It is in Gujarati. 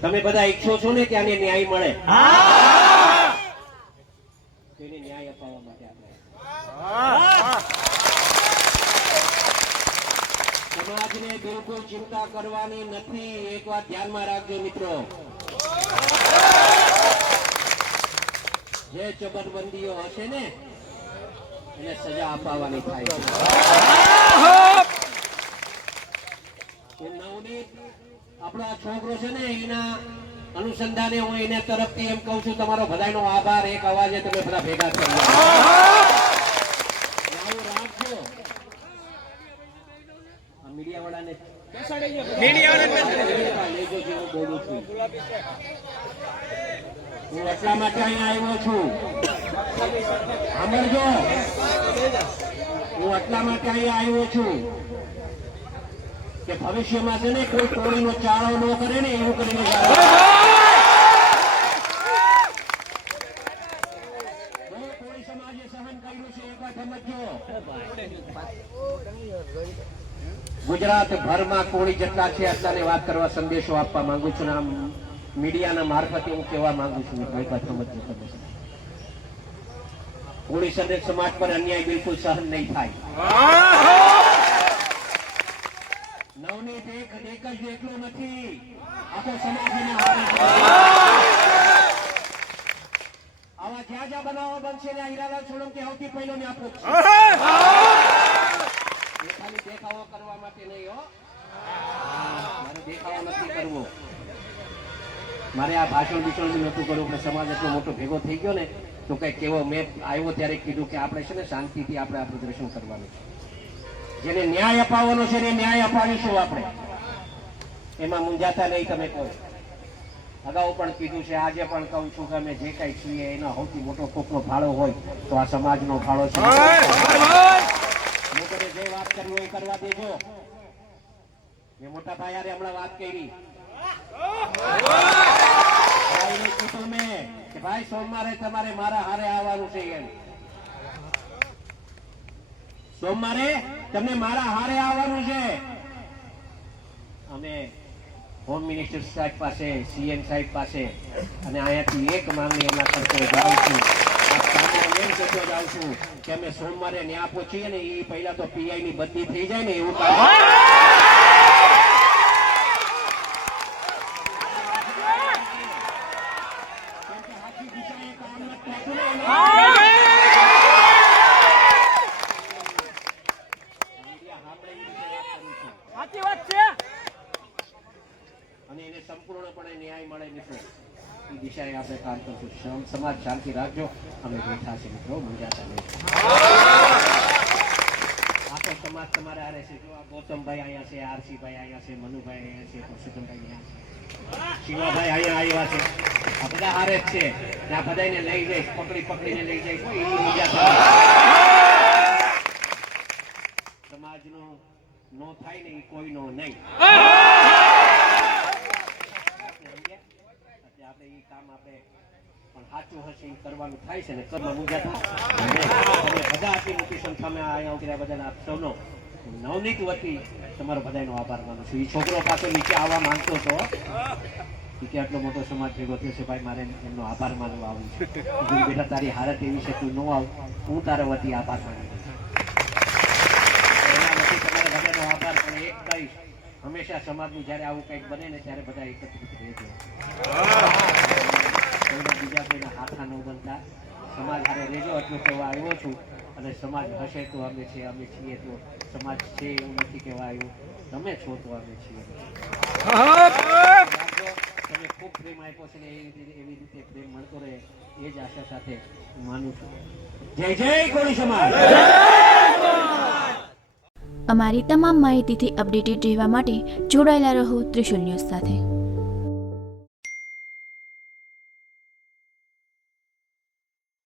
તમે બધા ઈચ્છો છો ને ત્યાંને ન્યાય મળે? તેને ન્યાય અપાવવા માટે આપણે સમાજને બિલકુલ ચિંતા કરવાની નથી એક વાત ધ્યાનમાં રાખજો મિત્રો. જે ચબરબંધીઓ હશે ને એને સજા અપાવવાની થાય છે. નવનીત આપણો આ છોકરો છે ને એના અનુસંધાને હું એને તરફથી એમ કહું છું તમારો બધાનો આભાર. એક અવાજે તમે બધા ભેગા થઈ. રાખજો આ મીડિયાવાળાને લેજો જે હું બોલું છું. હું એટલા માટે અહીંયા આવ્યો છું. સાંભળજો. હું એટલા માટે અહીંયા આવ્યો છું. કે ભવિષ્યમાં છે ને કોઈ કોળીનો ચાળો ન કરે ને એવું કરીને ગુજરાત ભરમાં કોળી જેટલા છે અત્યારે વાત કરવા સંદેશો આપવા માંગુ છું આમ મીડિયાના મારફતે હું કહેવા માંગુ છું, એક વાત કોળી સમાજ પર અન્યાય બિલકુલ સહન નહીં થાય. નવનીત એક એક જ એકલો નથી. આખો સમાજ એને હારે છે. આવા જ્યાં જ્યાં બનાવો બનશે ને હીરાલાલ સોલંકી આવતી પહેલો ને આપો. ખાલી દેખાવો કરવા માટે નહીં, હો. મારે દેખાવો નથી કરવો. મારે આ ભાષણ ભીષણ બી નતું કરવું પણ સમાજ એટલો મોટો ભેગો થઈ ગયો ને, તો કઈ કેવો મેં આવ્યો ત્યારે કીધું કે આપણે છે ને શાંતિથી આપણે આ પ્રદર્શન કરવાનું છે. જેને ન્યાય અપાવવાનો છે એને ન્યાય અપાવીશું આપણે. એમાં મુંજાતા નહીં તમે કહો અગાઉ પણ કીધું છે આજે પણ કહું છું કે અમે જે કઈ છીએ એનો સૌથી મોટો કોકનો ફાળો હોય તો આ સમાજનો ફાળો છે. લોકોને જે વાત કરવી હોય કરવા દેજો. મેં મોટા ભાઈ હમણાં વાત કરી. કીધું મેં કે ભાઈ સોમવારે તમારે મારા હારે આવવાનું છે એમ. સોમવારે તમને મારા હારે આવવાનું છે. અમે હોમ મિનિસ્ટર સાહેબ પાસે સીએમ સાહેબ પાસે અને અહીંયાથી એક માંગણી એમના કરતો જાઉં છું. એમ કહેતો જાઉં છું કે અમે સોમવારે ન્યા પહોંચીએ ને એ પહેલા તો પીઆઈ ની બદલી થઈ જાય ને એવું કામ કે હાથી દિશાએ કામ નથી થતું ને એમાં. મીડિયા સાંભળે એ રીતે વાત કરું છું. સાચી વાત છે અને એને સંપૂર્ણપણે ન્યાય મળે મિત્રો. એ દિશાએ આપણે કામ કરશું. સમ- સમાજ શાંતિ રાખજો. અમે બેઠા છે મિત્રો. મૂંઝાતા નહીં આખો સમાજ તમારે હારે છે. જો આ ગૌતમભાઈ અહીંયા છે, આરસીભાઈ અહીંયા છે, મનુભાઈ અહીંયા છે પુરુષોત્તમભાઈ અહીંયા છે. શિવાભાઈ અહીંયા આવ્યા છે. આ બધા હારે જ છે. આ બધાને લઈ જઈશ, પકડી પકડીને લઈ જઈશ. કોઈ એવી મજા થાય સમાજનો, નો થાય ને એ કોઈનો નહીં એટલે આપણે એ કામ આપણે પણ સાચું હશે એ કરવાનું થાય છે ને કર્મ મુંજાતા બધા આટલી મોટી સંખ્યામાં અહીંયા ઉતર્યા બધાને આપ સૌનો નવનીત વતી તમારો બધાનો આભાર માનું છું. એ છોકરો પાછો નીચે આવવા માંગતો હતો. કે આટલો મોટો સમાજ ભેગો થયો છે ભાઈ, મારે એમનો આભાર માનવા આવું છે. બેટા, તારી હાલત એવી છે, તું ન આવ. હું તારા વતી આભાર માનું છું. તમારા બધાનો આભાર એક કહીશ. હંમેશા સમાજનું જ્યારે આવું કંઈક બને ને ત્યારે બધા એકત્રિત રહેજો કોઈના બીજા કોઈના હાથા ન બનતા સમાજ રહેજો કહેવા આવ્યો છું. અને સમાજ હશે તો અમે છીએ અમે છીએ તો સમાજ છે એવું નથી કહેવા આવ્યું. તમે છો તો અમે છીએ. તમે ખૂબ પ્રેમ આપ્યો છે ને એવી રીતે એવી રીતે પ્રેમ મળતો રહે, એ જ આશા સાથે હું માનું છું. જય જય કોળી સમાજ! અમારી તમામ માહિતીથી અપડેટેડ રહેવા માટે જોડાયેલા રહો ત્રિશુલ ન્યૂઝ સાથે.